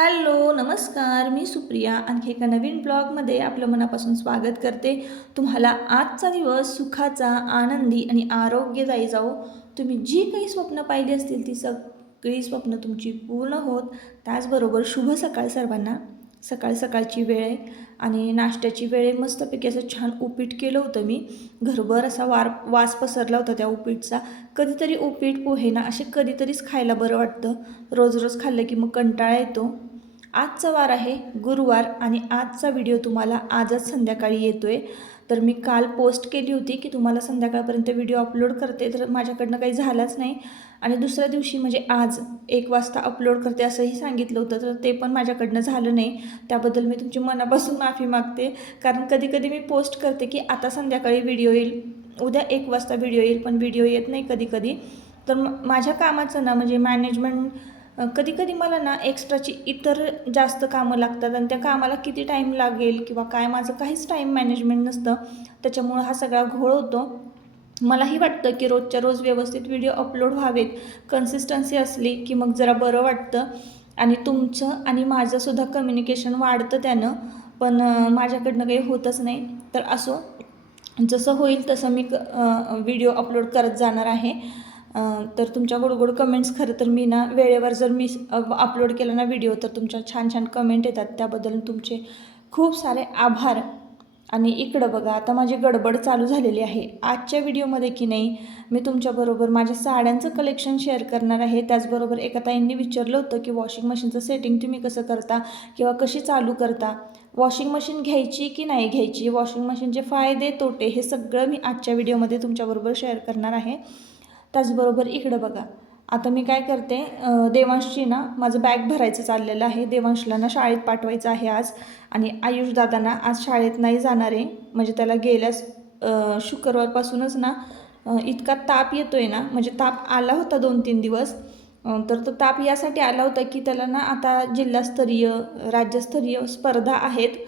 Hello नमस्कार, मी सुप्रिया आणखी एका नवीन ब्लॉगमध्ये आपलं मनापासून स्वागत करते. तुम्हाला आजचा दिवस सुखाचा, आनंदी आणि आरोग्यदायी जाओ. तुम्ही जी काही स्वप्न पाहिली असतील ती सगळी स्वप्न तुमची पूर्ण होत. त्याचबरोबर शुभ सकाळ सर्वांना. सकाळ सकाळची वेळ आहे आणि नाश्त्याची वेळ आहे. मस्तपैकी असं छान उपीट केलं होतं मी. घरभर असा वास पसरला होता त्या उपीटचा. कधीतरी उपीट पोहे ना असे कधीतरीच खायला बरं वाटतं. रोज रोज खाल्लं की मग कंटाळा येतो. आजचा वार आहे गुरुवार आणि आजचा व्हिडिओ तुम्हाला आजच संध्याकाळी येतो आहे. तर मी काल पोस्ट केली होती की तुम्हाला संध्याकाळपर्यंत व्हिडिओ अपलोड करते, तर माझ्याकडनं काही झालंच नाही. आणि दुसऱ्या दिवशी म्हणजे आज 1 वाजता अपलोड करते असंही सांगितलं होतं, तर ते पण माझ्याकडनं झालं नाही. त्याबद्दल मी तुमची मनापासून माफी मागते. कारण कधी कधी मी पोस्ट करते की आता संध्याकाळी व्हिडिओ येईल, उद्या 1 वाजता व्हिडिओ येईल, पण व्हिडिओ येत नाही कधी कधी. तर माझ्या कामाचं ना म्हणजे मॅनेजमेंट कधी कधी मला ना एक्स्ट्राची इतर जास्त कामं लागतात आणि त्या कामाला किती टाईम लागेल किंवा काय माझं काहीच टाईम मॅनेजमेंट नसतं. त्याच्यामुळं हा सगळा घोळ होतो. मलाही वाटतं की रोजच्या रोज व्यवस्थित व्हिडिओ अपलोड व्हावेत. कन्सिस्टन्सी असली की मग जरा बरं वाटतं आणि तुमचं आणि माझंसुद्धा कम्युनिकेशन वाढतं त्यानं. पण माझ्याकडनं काही होतच नाही. तर असो, जसं होईल तसं मी व्हिडिओ अपलोड करत जाणार आहे. तर तुमच्या गोड कमेंट्स, खरं तर मी ना वेळेवर जर मी अपलोड केला ना व्हिडिओ, तर तुमच्या छान छान कमेंट येतात. त्याबद्दल तुमचे खूप सारे आभार. आणि इकडं बघा, आता माझी गडबड चालू झालेली आहे. आजच्या व्हिडिओमध्ये की नाही मी तुमच्याबरोबर माझ्या साड्यांचं कलेक्शन शेअर करणार आहे. त्याचबरोबर एका ताईंनी विचारलं होतं की वॉशिंग मशीनचं सेटिंग तुम्ही कसं करता किंवा कशी चालू करता, वॉशिंग मशीन घ्यायची की नाही घ्यायची, वॉशिंग मशीनचे फायदे तोटे हे सगळं मी आजच्या व्हिडिओमध्ये तुमच्याबरोबर शेअर करणार आहे. त्याचबरोबर इकडं बघा, आता मी काय करते, देवांशची ना माझं बॅग भरायचं चाललेलं आहे. देवांशला ना शाळेत पाठवायचं आहे आज. आणि आयुष दादांना आज शाळेत नाही जाणार आहे. म्हणजे त्याला गेल्यास शुक्रवारपासूनच ना इतका ताप येतो आहे ना, म्हणजे ताप आला होता 2-3 दिवस. तर तो ताप यासाठी आला होता की त्याला ना आता जिल्हास्तरीय राज्यस्तरीय स्पर्धा आहेत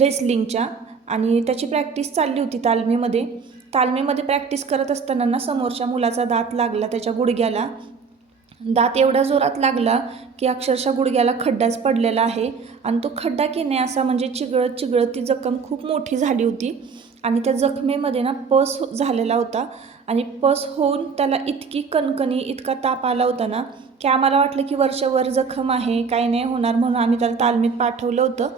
रेसलिंगच्या. आणि त्याची प्रॅक्टिस चालली होती तालमीमध्ये प्रॅक्टिस करत असताना ना समोरच्या मुलाचा दात लागला त्याच्या गुडघ्याला. दात एवढ्या जोरात लागला की अक्षरशः गुडघ्याला खड्डाच पडलेला आहे. आणि तो खड्डा की नाही असा म्हणजे चिघळत चिघळत ती जखम खूप मोठी झाली होती. आणि त्या जखमेमध्ये ना पस झालेला होता. आणि पस होऊन त्याला इतकी कणकणी, इतका ताप आला होता ना की आम्हाला वाटलं की वर्षभर जखम आहे, काही नाही होणार, म्हणून आम्ही त्याला तालमीत पाठवलं होतं.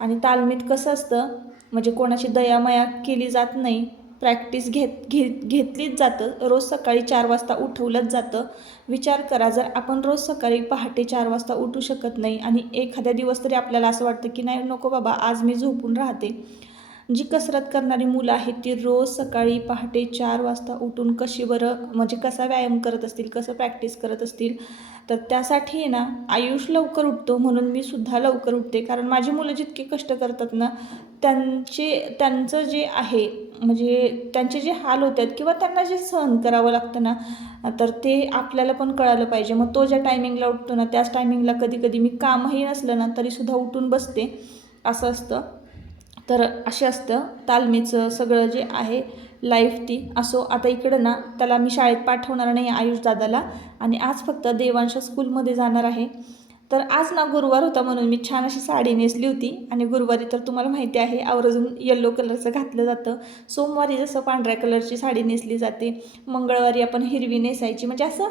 आणि तालमीत कसं असतं, म्हणजे कोणाची दयामया केली जात नाही. प्रॅक्टिस घेतलीच जातं. रोज सकाळी 4 वाजता उठवलंच जातं. विचार करा, जर आपण रोज सकाळी पहाटे 4 वाजता उठू शकत नाही आणि एखाद्या दिवस तरी आपल्याला असं वाटतं की नाही नको बाबा, आज मी झोपून राहते. जी कसरत करणारी मुलं आहेत ती रोज सकाळी पहाटे 4 वाजता उठून कशी बरं म्हणजे कसा व्यायाम करत असतील, कसं प्रॅक्टिस करत असतील. तर त्यासाठी ना आयुष लवकर उठतो, म्हणून मी सुद्धा लवकर उठते. कारण माझी मुलं जितके कष्ट करतात ना, त्यांचं जे आहे म्हणजे त्यांचे जे हाल होतात किंवा त्यांना जे सहन करावं लागतं ना, तर ते आपल्याला पण कळालं पाहिजे. मग तो ज्या टायमिंगला उठतो ना त्याच टायमिंगला कधी कधी मी कामही नसलं ना तरीसुद्धा उठून बसते. असं असतं. तर असे असतं तालमीचं सगळं जे आहे लाईफ ती. असो, आता इकडं ना त्याला मी शाळेत पाठवणार नाही आयुष दादाला. आणि आज फक्त देवांश स्कूलमध्ये जाणार आहे. तर आज ना गुरुवार होता म्हणून मी छान अशी साडी नेसली होती. आणि गुरुवारी तर तुम्हाला माहिती आहे आवर्जून येलो कलरचं घातलं जातं. सोमवारी जसं पांढऱ्या कलरची साडी नेसली जाते, मंगळवारी आपण हिरवी नेसायची. म्हणजे असं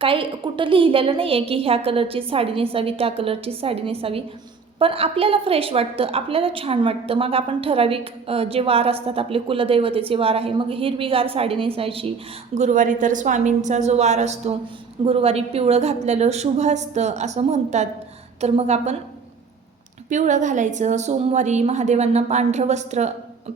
काही कुठं लिहिलेलं नाही आहे की ह्या कलरची साडी नेसावी, त्या कलरची साडी नेसावी. पण आपल्याला फ्रेश वाटतं, आपल्याला छान वाटतं. मग आपण ठराविक जे वार असतात आपले कुलदैवतेचे वार आहे, मग हिरवीगार साडी नेसायची. गुरुवारी तर स्वामींचा जो वार असतो, गुरुवारी पिवळं घातलेलं शुभ असतं असं म्हणतात. तर मग आपण पिवळं घालायचं. सोमवारी महादेवांना पांढरं वस्त्र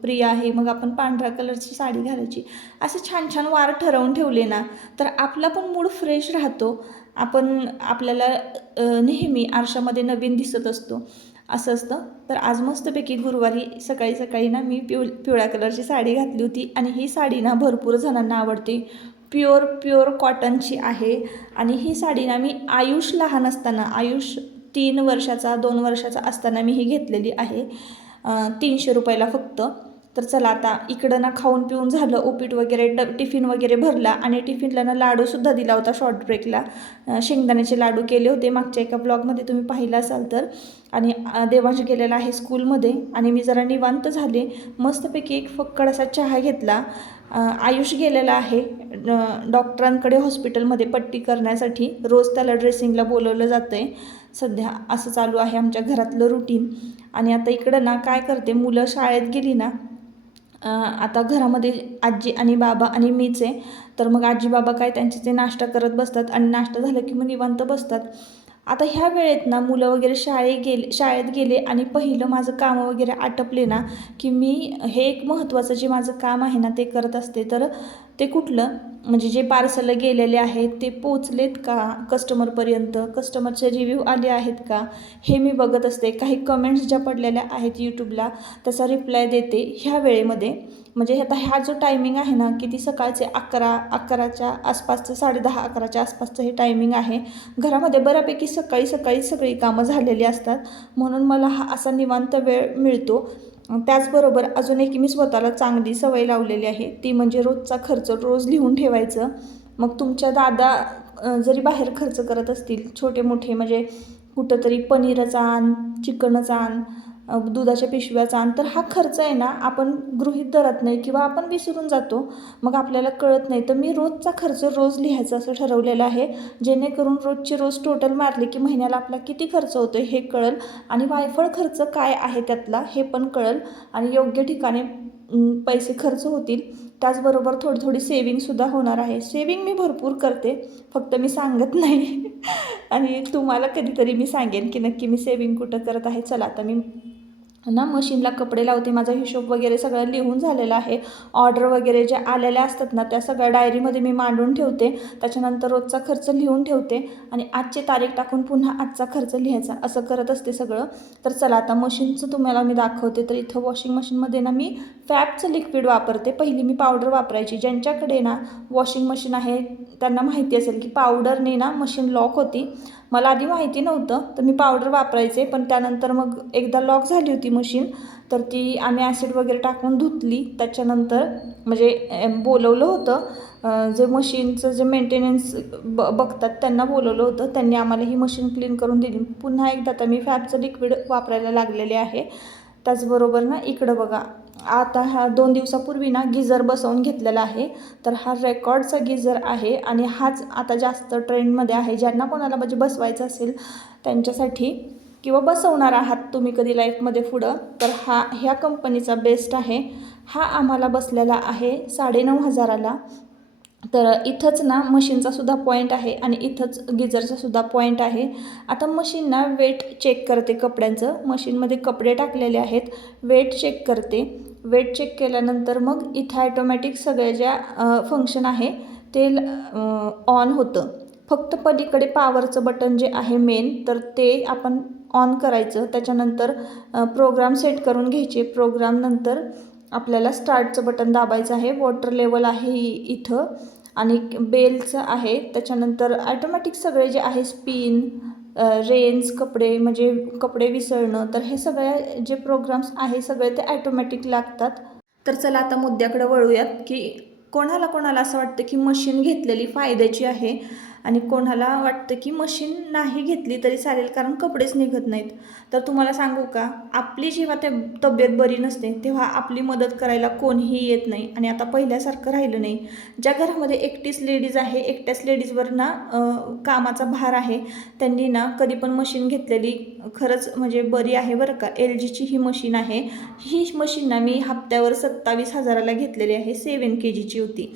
प्रिय आहे, मग आपण पांढऱ्या कलरची साडी घालायची. असे छान छान वार ठरवून ठेवले ना तर आपला पण मूड फ्रेश राहतो. आपल्याला नेहमी आरशामध्ये नवीन दिसत असतो. असं असतं. तर आज मस्तपैकी गुरुवारी सकाळी सकाळी ना मी पिवळ्या कलरची साडी घातली होती. आणि ही साडी ना भरपूर जणांना आवडते. प्युअर कॉटनची आहे. आणि ही साडी ना मी आयुष लहान असताना, आयुष 3 वर्षाचा 2 वर्षाचा असताना मी ही घेतलेली आहे. 300 रुपयाला फक्त. तर चला आता इकडं ना खाऊन पिऊन झालं, उपीट वगैरे टिफिन वगैरे भरला आणि टिफिनला ना लाडूसुद्धा दिला होता शॉर्ट ब्रेकला. शेंगदाण्याचे लाडू केले होते मागच्या एका ब्लॉगमध्ये तुम्ही पाहिलं असाल तर. आणि देवांश गेलेला आहे स्कूलमध्ये आणि मी जरा निवांत झाले. मस्तपैकी एक फक्कड असा चहा घेतला. आयुष गेलेला आहे डॉक्टरांकडे हॉस्पिटलमध्ये पट्टी करण्यासाठी. रोज त्याला ड्रेसिंगला बोलवलं जातं आहे. सध्या असं चालू आहे आमच्या घरातलं रुटीन. आणि आता इकडं ना काय करते, मुलं शाळेत गेली ना, आता घरामध्ये आजी आणि बाबा आणि मीच आहे. तर मग आजी बाबा काय त्यांचे ते नाश्ता करत बसतात आणि नाश्ता झालं की मग निवांत बसतात. आता ह्या वेळेत ना मुलं वगैरे शाळेत गेले आणि पहिलं माझं कामं वगैरे आटपले ना की मी हे एक महत्त्वाचं जे माझं काम आहे ना ते करत असते. तर ते कुठलं, म्हणजे जे पार्सल गेलेले आहेत ते पोचलेत का कस्टमरपर्यंत, कस्टमरचे रिव्ह्यू आले आहेत का, हे मी बघत असते. काही कमेंट्स ज्या पडलेल्या आहेत यूट्यूबला त्याचा रिप्लाय देते ह्या वेळेमध्ये. म्हणजे आता हा जो टायमिंग आहे ना की ती सकाळचे 11च्या आसपासचं, 10:30-11च्या आसपासचं हे टायमिंग आहे. घरामध्ये बऱ्यापैकी सकाळी सगळी कामं झालेली असतात, म्हणून मला हा असा निवांत वेळ मिळतो. त्याचबरोबर अजून एक मी स्वतःला चांगली सवय लावलेली आहे, ती म्हणजे रोजचा खर्च रोज लिहून ठेवायचं. मग तुमच्या दादा जरी बाहेर खर्च करत असतील छोटे मोठे, म्हणजे कुठंतरी पनीरचा आण, चिकनचा आण, दुधाच्या पिशव्याचा आण, तर हा खर्च आहे ना आपण गृहीत धरत नाही किंवा आपण विसरून जातो, मग आपल्याला कळत नाही. तर मी रोजचा खर्च रोज लिहायचं असं ठरवलेलं आहे, जेणेकरून रोजचे रोज टोटल मारले की महिन्याला आपला किती खर्च होतो हे कळेल आणि वायफळ खर्च काय आहे त्यातला हे पण कळेल आणि योग्य ठिकाणी पैसे खर्च होतील. त्याचबरोबर थोडी सेविंगसुद्धा होणार आहे. सेविंग मी भरपूर करते, फक्त मी सांगत नाही आणि तुम्हाला कधीतरी मी सांगेन की नक्की मी सेविंग कुठं करत आहे. चला आता मी ना मशीनला कपडे लावते. माझा हिशोब वगैरे सगळं लिहून झालेला आहे. ऑर्डर वगैरे ज्या आलेल्या असतात ना त्या सगळ्या डायरीमध्ये मी मांडून ठेवते. त्याच्यानंतर रोजचा खर्च लिहून ठेवते आणि आजची तारीख टाकून पुन्हा आजचा खर्च लिहायचा, असं करत असते सगळं. तर चला आता मशीनचं तुम्हाला मी दाखवते. तर इथं वॉशिंग मशीनमध्ये ना मी फॅबचं लिक्विड वापरते. पहिली मी पावडर वापरायची. ज्यांच्याकडे ना वॉशिंग मशीन आहे त्यांना माहिती असेल की पावडरने ना मशीन लॉक होती. मला आधी माहिती नव्हतं, तर मी पावडर वापरायचे, पण त्यानंतर मग एकदा लॉक झाली होती मशीन, तर ती आम्ही ॲसिड वगैरे टाकून धुतली. त्याच्यानंतर म्हणजे बोलवलं होतं जे मशीनचं जे मेंटेनन्स बघतात त्यांना बोलवलं होतं. त्यांनी आम्हाला ही मशीन क्लीन करून दिली. पुन्हा एकदा तर मी फॅबचं लिक्विड वापरायला लागलेले आहे. त्याचबरोबर ना इकडं बघा, आता हा 2 दिवसापूर्वी ना गिझर बसवून घेतलेला आहे. तर हा रेकॉर्डचा गिझर आहे आणि हाच आता जास्त ट्रेंडमध्ये आहे. ज्यांना कोणाला म्हणजे बसवायचं असेल त्यांच्यासाठी किंवा बसवणार आहात तुम्ही कधी लाईफमध्ये पुढं, तर ह्या कंपनीचा बेस्ट आहे. हा आम्हाला बसलेला आहे 9,500ला. तर इथंच ना मशीनचासुद्धा पॉईंट आहे आणि इथंच गिझरचासुद्धा पॉईंट आहे. आता मशीन ना वेट चेक करते कपड्यांचं. मशीनमध्ये कपडे टाकलेले आहेत, वेट चेक करते. वेट चेक केल्यानंतर मग इथं ॲटोमॅटिक सगळे ज्या फंक्शन आहे ते ऑन होतं. फक्त पलीकडे पॉवरचं बटन जे आहे मेन, तर ते आपण ऑन करायचं. त्याच्यानंतर प्रोग्राम सेट करून घ्यायचे. प्रोग्राम नंतर आपल्याला स्टार्टचं बटन दाबायचं आहे. वॉटर लेवल आहे इथं आणि बेलचं आहे. त्याच्यानंतर ॲटोमॅटिक सगळे जे आहे स्पिन, रेन्स, कपडे म्हणजे कपडे विसळणं, तर हे सगळे जे प्रोग्राम्स आहे सगळे ते ॲटोमॅटिक लागतात. तर चला आता मुद्द्याकडे वळूयात की कोणाला असं वाटतं की मशीन घेतलेली फायद्याची आहे आणि कोणाला वाटतं की मशीन नाही घेतली तरी चालेल कारण कपडेच निघत नाहीत. तर तुम्हाला सांगू का, आपली जेव्हा तब्येत बरी नसते तेव्हा आपली मदत करायला कोणीही येत नाही आणि आता पहिल्यासारखं राहिलं नाही. ज्या घरामध्ये एकटीच लेडीज आहे, एकट्याच लेडीजवर ना कामाचा भार आहे, त्यांनी ना कधी पण मशीन घेतलेली खरंच म्हणजे बरी आहे बरं का. LGची ही मशीन आहे. ही मशीन ना मी हप्त्यावर 27,000ला घेतलेली आहे. 7 kgची होती.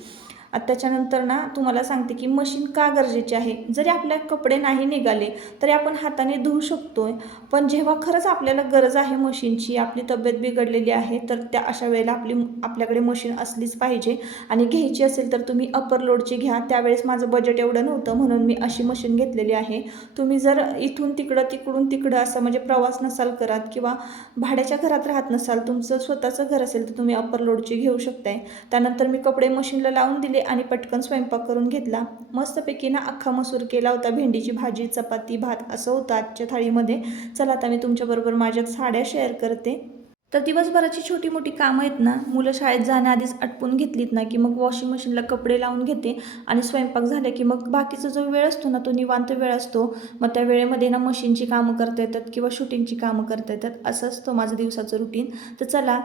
त्याच्यानंतर ना तुम्हाला सांगते की मशीन का गरजेची आहे. जरी आपल्या कपडे नाही निघाले तरी आपण हाताने धुवू शकतो, पण जेव्हा खरंच आपल्याला गरज आहे मशीनची, आपली तब्येत बिघडलेली आहे, तर त्या अशा वेळेला आपल्याकडे मशीन असलीच पाहिजे. आणि घ्यायची असेल तर तुम्ही अपर लोडची घ्या. त्यावेळेस माझं बजेट एवढं नव्हतं म्हणून मी अशी मशीन घेतलेली आहे. तुम्ही जर इथून तिकडं तिकडून तिकडं असं म्हणजे प्रवास नसाल करत किंवा भाड्याच्या घरात राहत नसाल, तुमचं स्वतःचं घर असेल तर तुम्ही अपर लोडची घेऊ शकताय. त्यानंतर मी कपडे मशीनला लावून दिले आणि पटकन स्वयंपाक करून घेतला. मस्तपैकी ना अख्खा मसूर केला होता, भेंडीची भाजी, चपाती, भात असं होतं आजच्या थाळीमध्ये. चला आता मी तुमच्याबरोबर माझ्या साड्या शेअर करते. तर दिवसभराची छोटी मोठी कामं आहेत ना, मुलं शाळेत जाण्याआधीच आटपून घेतलीत ना, की मग वॉशिंग मशीनला कपडे लावून घेते आणि स्वयंपाक झाला की मग बाकीचा जो वेळ असतो ना, तो निवांत वेळ असतो. मग त्या वेळेमध्ये ना मशीनची कामं करता येतात किंवा शूटिंगची कामं करता येतात. असं असतं माझं दिवसाचं रुटीन. तर चला,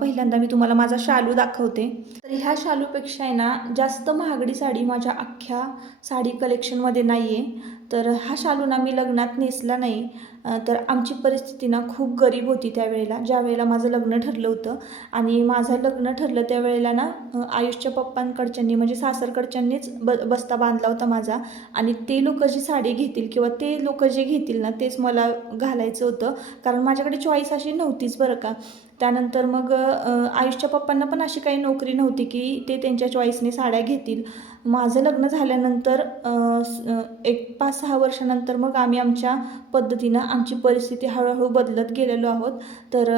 पहिल्यांदा मी तुम्हाला माझा शालू दाखवते. तर ह्या शालूपेक्षा आहे ना, जास्त महागडी साडी माझ्या अख्ख्या साडी कलेक्शनमध्ये नाही आहे. तर हा शालू ना मी लग्नात नेसला नाही. तर आमची परिस्थिती ना खूप गरीब होती त्यावेळेला, ज्यावेळेला माझं लग्न ठरलं होतं. आणि माझं लग्न ठरलं त्यावेळेला ना, आयुषच्या पप्पांकडच्यांनी म्हणजे सासरकडच्यांनीच बस्ता बांधला होता माझा. आणि ते लोक जी साडी घेतील किंवा ते लोक जे घेतील ना, तेच मला घालायचं होतं. कारण माझ्याकडे चॉईस अशी नव्हतीच बरं का. त्यानंतर मग आयुषच्या पप्पांना पण अशी काही नोकरी नव्हती की ते त्यांच्या चॉईसने साड्या घेतील. माझं लग्न झाल्यानंतर एक 5-6 वर्षानंतर मग आम्ही आमच्या पद्धतीनं आमची परिस्थिती हळूहळू बदलत गेलेलो आहोत. तर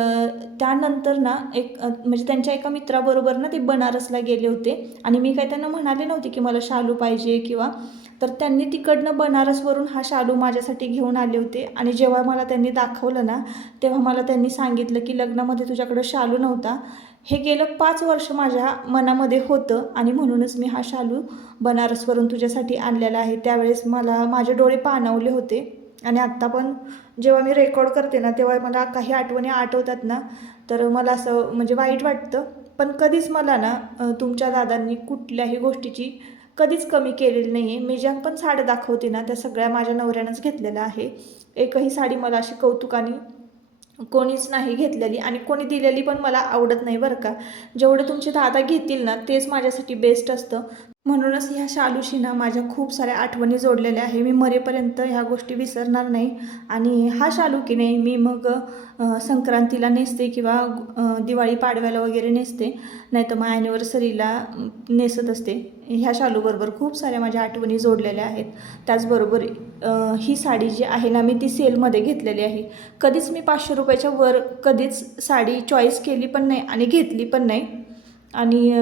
त्यानंतर ना म्हणजे त्यांच्या एका मित्राबरोबर ना ते बनारसला गेले होते आणि मी काही त्यांना म्हणाले नव्हते की मला शालू पाहिजे किंवा. तर त्यांनी तिकडनं बनारसवरून हा शालू माझ्यासाठी घेऊन आले होते आणि जेव्हा मला त्यांनी दाखवलं ना, तेव्हा मला त्यांनी सांगितलं की लग्नामध्ये तुझ्याकडं शालू नव्हता. हे गेलं 5 वर्ष माझ्या मनामध्ये होतं आणि म्हणूनच मी हा शालू बनारसवरून तुझ्यासाठी आणलेला आहे. त्यावेळेस मला माझे डोळे पाणावले होते आणि आत्ता पण जेव्हा मी रेकॉर्ड करते ना, तेव्हा मला काही आठवणी आठवतात ना, तर मला असं म्हणजे वाईट वाटतं. पण कधीच मला ना तुमच्या दादांनी कुठल्याही गोष्टीची कधीच कमी केलेली नाही आहे. मी ज्या पण साड्या दाखवते ना, त्या सगळ्या माझ्या नवऱ्यानंच घेतलेल्या आहे. एकही साडी मला अशी कौतुकाने कोणीच नाही घेतलेली आणि कोणी दिलेली पण मला आवडत नाही बरं का. जेवढं तुमचे दादा घेतील ना, तेच माझ्यासाठी बेस्ट असतं. म्हणूनच ह्या शालूशी ना माझ्या खूप साऱ्या आठवणी जोडलेल्या आहे. मी मरेपर्यंत ह्या गोष्टी विसरणार नाही. आणि हा शालू की नाही मी मग संक्रांतीला नेसते किंवा दिवाळी पाडव्याला वगैरे नेसते, नाहीतर मग ॲनिव्हर्सरीला नेसत असते. ह्या शालूबरोबर खूप साऱ्या माझ्या आठवणी जोडलेल्या आहेत. त्याचबरोबर ही साडी जी आहे ना, मी ती सेलमध्ये घेतलेली आहे. कधीच मी 500 रुपयाच्या वर कधीच साडी चॉईस केली पण नाही आणि घेतली पण नाही. आणि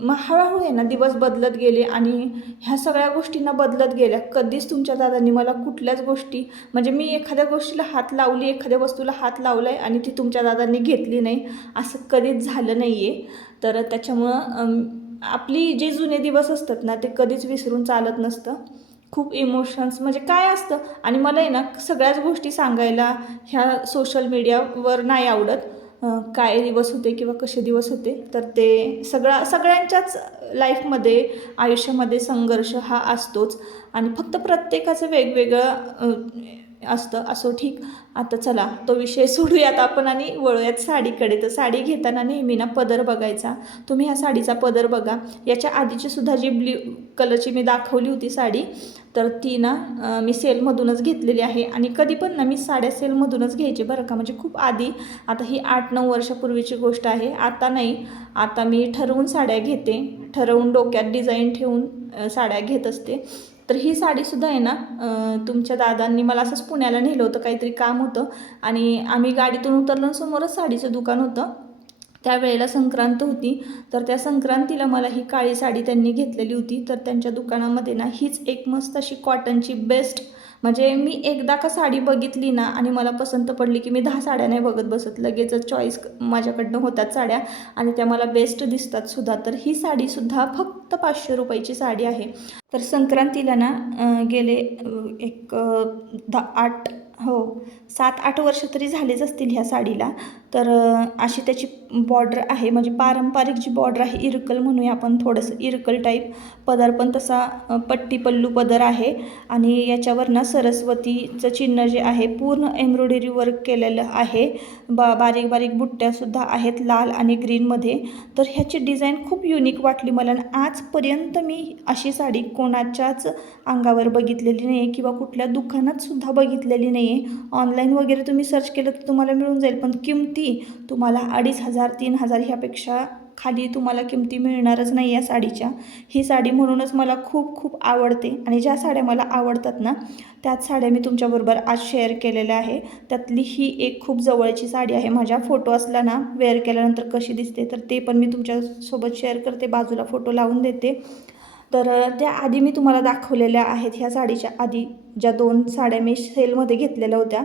मग हळूहळू आहे ना दिवस बदलत गेले आणि ह्या सगळ्या गोष्टींना बदलत गेल्या. कधीच तुमच्या दादांनी मला कुठल्याच गोष्टी म्हणजे मी एखाद्या गोष्टीला हात लावली, एखाद्या वस्तूला हात लावला आहे आणि ती तुमच्या दादांनी घेतली नाही, असं कधीच झालं नाही आहे. तर त्याच्यामुळं आपली जे जुने दिवस असतात ना, ते कधीच विसरून चालत नसतं. खूप इमोशन्स म्हणजे काय असतं आणि मला आहे ना सगळ्याच गोष्टी सांगायला ह्या सोशल मीडियावर नाही आवडत. काय दिवस होते किंवा कसे दिवस होते, तर ते सगळ्यांच्याच लाईफमध्ये आयुष्यामध्ये संघर्ष हा असतोच आणि फक्त प्रत्येकाचं वेगवेगळं असतं. असो ठीक. आता चला तो विषय सोडूयात आपण आणि वळूयात साडीकडे. तर साडी घेताना नेहमी ना पदर बघायचा. तुम्ही ह्या साडीचा पदर बघा. याच्या आधीची सुद्धा जी ब्ल्यू कलरची मी दाखवली होती साडी, तर ती ना मी सेलमधूनच घेतलेली आहे आणि कधी पण ना मी साड्या सेलमधूनच घ्यायची बरं का. म्हणजे खूप आधी, आता ही 8-9 वर्षापूर्वीची गोष्ट आहे. आता नाही, आता मी ठरवून साड्या घेते, ठरवून डोक्यात डिझाईन ठेवून साड्या घेत असते. तर ही साडीसुद्धा आहे ना तुमच्या दादांनी मला असंच पुण्याला नेलं होतं, काहीतरी काम होतं आणि आम्ही गाडीतून उतरलं समोरच साडीचं दुकान होतं. त्यावेळेला संक्रांत होती. तर त्या संक्रांतीला मला ही काळी साडी त्यांनी घेतलेली होती. तर त्यांच्या दुकानामध्ये ना हीच एक मस्त अशी कॉटनची बेस्ट, म्हणजे मी एकदा का साडी बघितली ना आणि मला पसंत पडली की मी 10 साड्या नाही बघत बसत, लगेचच चॉईस माझ्याकडनं होतात साड्या आणि त्या मला बेस्ट दिसतात सुद्धा. तर ही साडीसुद्धा फक्त 500 रुपयाची साडी आहे. तर संक्रांतीला ना गेले एक 7-8 वर्ष तरी झालेच असतील ह्या साडीला. तर अशी त्याची बॉर्डर आहे, म्हणजे पारंपरिक जी बॉर्डर आहे, इरकल म्हणूया आपण, थोडंसं इरकल टाईप. पदर पण तसा पट्टी पल्लू पदर आहे आणि याच्यावर ना सरस्वतीचं चिन्ह जे आहे पूर्ण एम्ब्रॉयडरी वर्क केलेलं आहे. बारीक बारीक बुट्ट्यासुद्धा आहेत लाल आणि ग्रीनमध्ये. तर ह्याची डिझाईन खूप युनिक वाटली मला आणि आजपर्यंत मी अशी साडी कोणाच्याच अंगावर बघितलेली नाही आहे किंवा कुठल्या दुकानातसुद्धा बघितलेली नाही आहे. ऑनलाईन वगैरे तुम्ही सर्च केलं तर तुम्हाला मिळून जाईल, पण किमती तुम्हाला 2500-3000 ह्यापेक्षा खाली तुम्हाला किमती मिळणारच नाही या साडीच्या. ही साडी म्हणूनच मला खूप खूप आवडते आणि ज्या साड्या मला आवडतात ना, त्याच साड्या मी तुमच्याबरोबर आज शेअर केलेल्या आहे. त्यातली ही एक खूप जवळची साडी आहे. माझ्या फोटो असला ना वेअर केल्यानंतर कशी दिसते, तर ते पण मी तुमच्यासोबत शेअर करते, बाजूला फोटो लावून देते. तर त्या आधी मी तुम्हाला दाखवलेल्या आहेत ह्या साडीच्या आधी ज्या 2 साड्या मी सेलमध्ये घेतलेल्या होत्या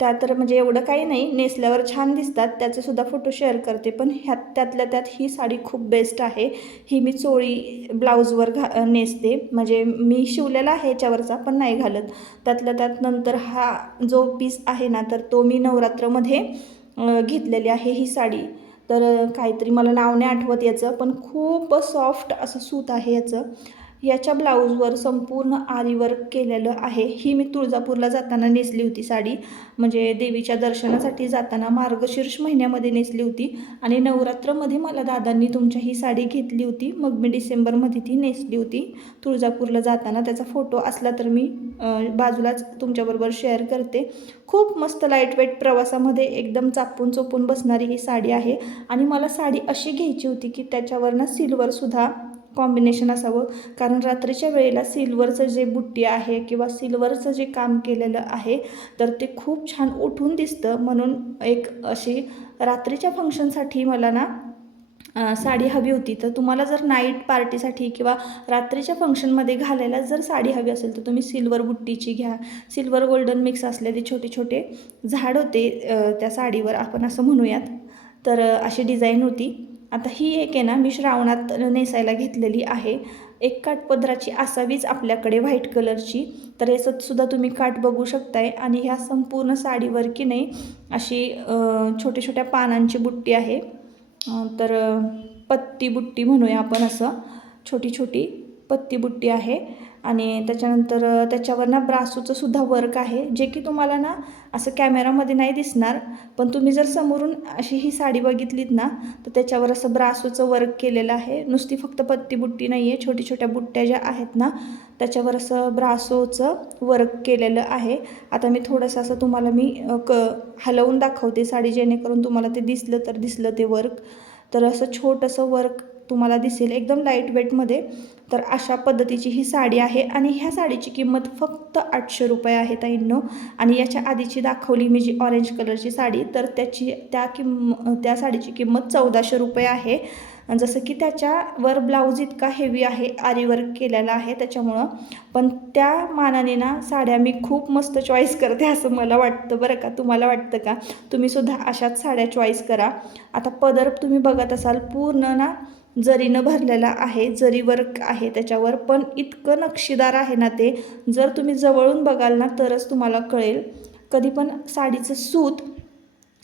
त्या तर म्हणजे एवढं काही नाही, नेसल्यावर छान दिसतात, त्याचेसुद्धा फोटो शेअर करते. पण त्यातल्या त्यात ही साडी खूप बेस्ट आहे. ही मी चोळी ब्लाऊजवर नेसते, म्हणजे मी शिवलेला आहे याच्यावरचा पण नाही घालत. त्यातल्या त्यात नंतर हा जो पीस आहे ना तर तो मी नवरात्रमध्ये घेतलेली आहे ही साडी. तर काहीतरी मला नाव नाही आठवत याचं, पण खूप सॉफ्ट असं सूत आहे याचं. याच्या ब्लाऊजवर संपूर्ण आरी वर्क केलेलं आहे. ही मी तुळजापूरला जाताना नेसली होती साडी, म्हणजे देवीच्या दर्शनासाठी जाताना मार्गशीर्ष महिन्यामध्ये नेसली होती आणि नवरात्रमध्ये मला दादांनी तुमच्या ही साडी घेतली होती. मग मी डिसेंबरमध्ये ती नेसली होती तुळजापूरला जाताना. त्याचा फोटो असला तर मी बाजूलाच तुमच्याबरोबर शेअर करते. खूप मस्त लाईटवेट प्रवासामध्ये एकदम चापून चोपून बसणारी ही साडी आहे आणि मला साडी अशी घ्यायची होती की त्याच्यावर ना सिल्वरसुद्धा कॉम्बिनेशन असावं, कारण रात्रीच्या वेळेला सिल्वरचं जे बुट्टी आहे किंवा सिल्वरचं जे काम केलेलं आहे तर ते खूप छान उठून दिसतं. म्हणून एक अशी रात्रीच्या फंक्शनसाठी मला ना साडी हवी होती. तर तुम्हाला जर नाईट पार्टीसाठी किंवा रात्रीच्या फंक्शनमध्ये घालायला जर साडी हवी असेल तर तुम्ही सिल्वर बुट्टीची घ्या. सिल्वर गोल्डन मिक्स असलेले छोटे छोटे झाड होते त्या साडीवर, आपण असं म्हणूयात. तर अशी डिझाईन होती. आता ही एक आहे ना मी श्रावणात नेसायला घेतलेली आहे. एक काठपदराची असावीच आपल्याकडे व्हाईट कलरची. तर याच्यात सुद्धा तुम्ही काठ बघू शकताय आणि ह्या संपूर्ण साडीवर की नाही अशी छोट्या छोट्या पानांची बुट्टी आहे. तर पत्ती बुट्टी म्हणूया आपण, असं छोटी छोटी पत्ती बुट्टी आहे. आणि त्याच्यानंतर त्याच्यावर ना ब्रासोचं सुद्धा वर्क आहे, जे की तुम्हाला ना असं कॅमेरामध्ये नाही दिसणार, पण तुम्ही जर समोरून अशी ही साडी बघितलीत ना तर त्याच्यावर असं ब्रासोचं वर्क केलेलं आहे. नुसती फक्त पत्ती बुट्टी नाही आहे, छोटी छोट्या बुट्ट्या ज्या आहेत ना त्याच्यावर असं ब्रासोचं वर्क केलेलं आहे. आता मी थोडंसं असं तुम्हाला मी हलवून दाखवते साडी, जेणेकरून तुम्हाला ते दिसलं ते वर्क. तर असं छोटंसं वर्क तुम्हाला दिसेल एकदम लाईट वेटमध्ये. तर अशा पद्धतीची ही साडी आहे आणि ह्या साडीची किंमत फक्त 800 रुपये आहे ताईंनो. आणि याच्या आधीची दाखवली मी जी ऑरेंज कलरची साडी तर त्या साडीची किंमत 1400 रुपये आहे. जसं की त्याच्यावर ब्लाऊज इतका हेवी आहे, आरी वर्क केलेला आहे त्याच्यामुळं. पण त्या मानाने ना साड्या मी खूप मस्त चॉईस करते असं मला वाटतं बरं का. तुम्हाला वाटतं का? तुम्हीसुद्धा अशाच साड्या चॉईस करा. आता पदर तुम्ही बघत असाल पूर्ण ना जरीनं भरलेला आहे, जरी वर्क आहे त्याच्यावर, पण इतकं नक्षीदार आहे ना ते. जर तुम्ही जवळून बघाल ना तरच तुम्हाला कळेल. कधी पण साडीचं सूत,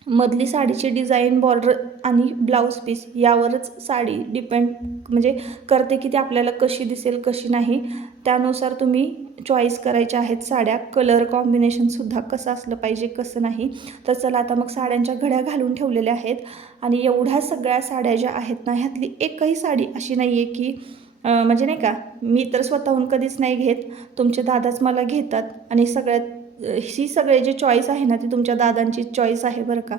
मधली साडीची डिझाईन, बॉर्डर आणि ब्लाऊज पीस यावरच साडी डिपेंड म्हणजे करते की ती आपल्याला कशी दिसेल कशी नाही. त्यानुसार तुम्ही चॉईस करायच्या आहेत साड्या. कलर कॉम्बिनेशनसुद्धा कसं असलं पाहिजे कसं नाही. तर चला आता मग साड्यांच्या घड्या घालून ठेवलेल्या आहेत आणि एवढ्या सगळ्या साड्या ज्या आहेत ना ह्यातली एकही साडी अशी नाही आहे की म्हणजे नाही का, मी तर स्वतःहून कधीच नाही घेत, तुमचे दादाच मला घेतात. आणि ही सगळे जे चॉईस आहे ना ती तुमच्या दादांची चॉईस आहे बरं का.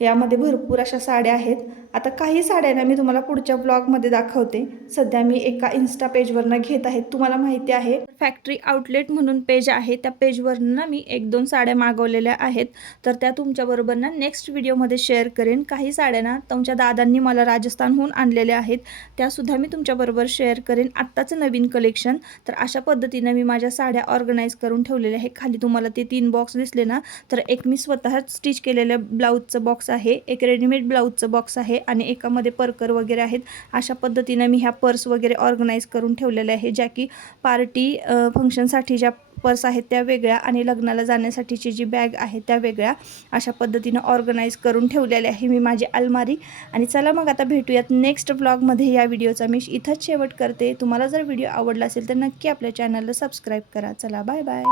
यामध्ये भरपूर अशा साड्या आहेत. आता काही साड्यांना मी तुम्हाला पुढच्या ब्लॉगमध्ये दाखवते. सध्या मी एका इन्स्टा पेजवरनं घेत आहेत. तुम्हाला माहिती आहे फॅक्टरी आउटलेट म्हणून पेज आहे, त्या पेजवरनं ना मी 1-2 साड्या मागवलेल्या आहेत. तर त्या तुमच्याबरोबर ना नेक्स्ट व्हिडिओमध्ये शेअर करेन. काही साड्या ना तुमच्या दादांनी मला राजस्थानहून आणलेल्या आहेत, त्यासुद्धा मी तुमच्याबरोबर शेअर करेन. आत्ताचं नवीन कलेक्शन. तर अशा पद्धतीनं मी माझ्या साड्या ऑर्गनाईज करून ठेवलेल्या आहे. खाली तुम्हाला ते 3 बॉक्स दिसले ना तर एक मी स्वतः स्टिच केलेल्या ब्लाऊजचं बॉक्स आहे, एक रेडीमेड ब्लाऊजचं बॉक्स आहे आणि एकामध्ये परकर वगैरे आहेत. अशा पद्धतीनं मी ह्या पर्स वगैरे ऑर्गनाईज करून ठेवलेल्या आहे, ज्या की पार्टी फंक्शनसाठी ज्या पर्स आहेत त्या वेगळ्या आणि लग्नाला जाण्यासाठीची जी बॅग आहे त्या वेगळ्या. अशा पद्धतीनं ऑर्गनाईज करून ठेवलेल्या आहे मी माझी अलमारी. आणि चला मग आता भेटूयात नेक्स्ट व्लॉगमध्ये. या व्हिडिओचा मी इथंच शेवट करते. तुम्हाला जर व्हिडिओ आवडला असेल तर नक्की आपल्या चॅनलला सबस्क्राईब करा. चला बाय बाय.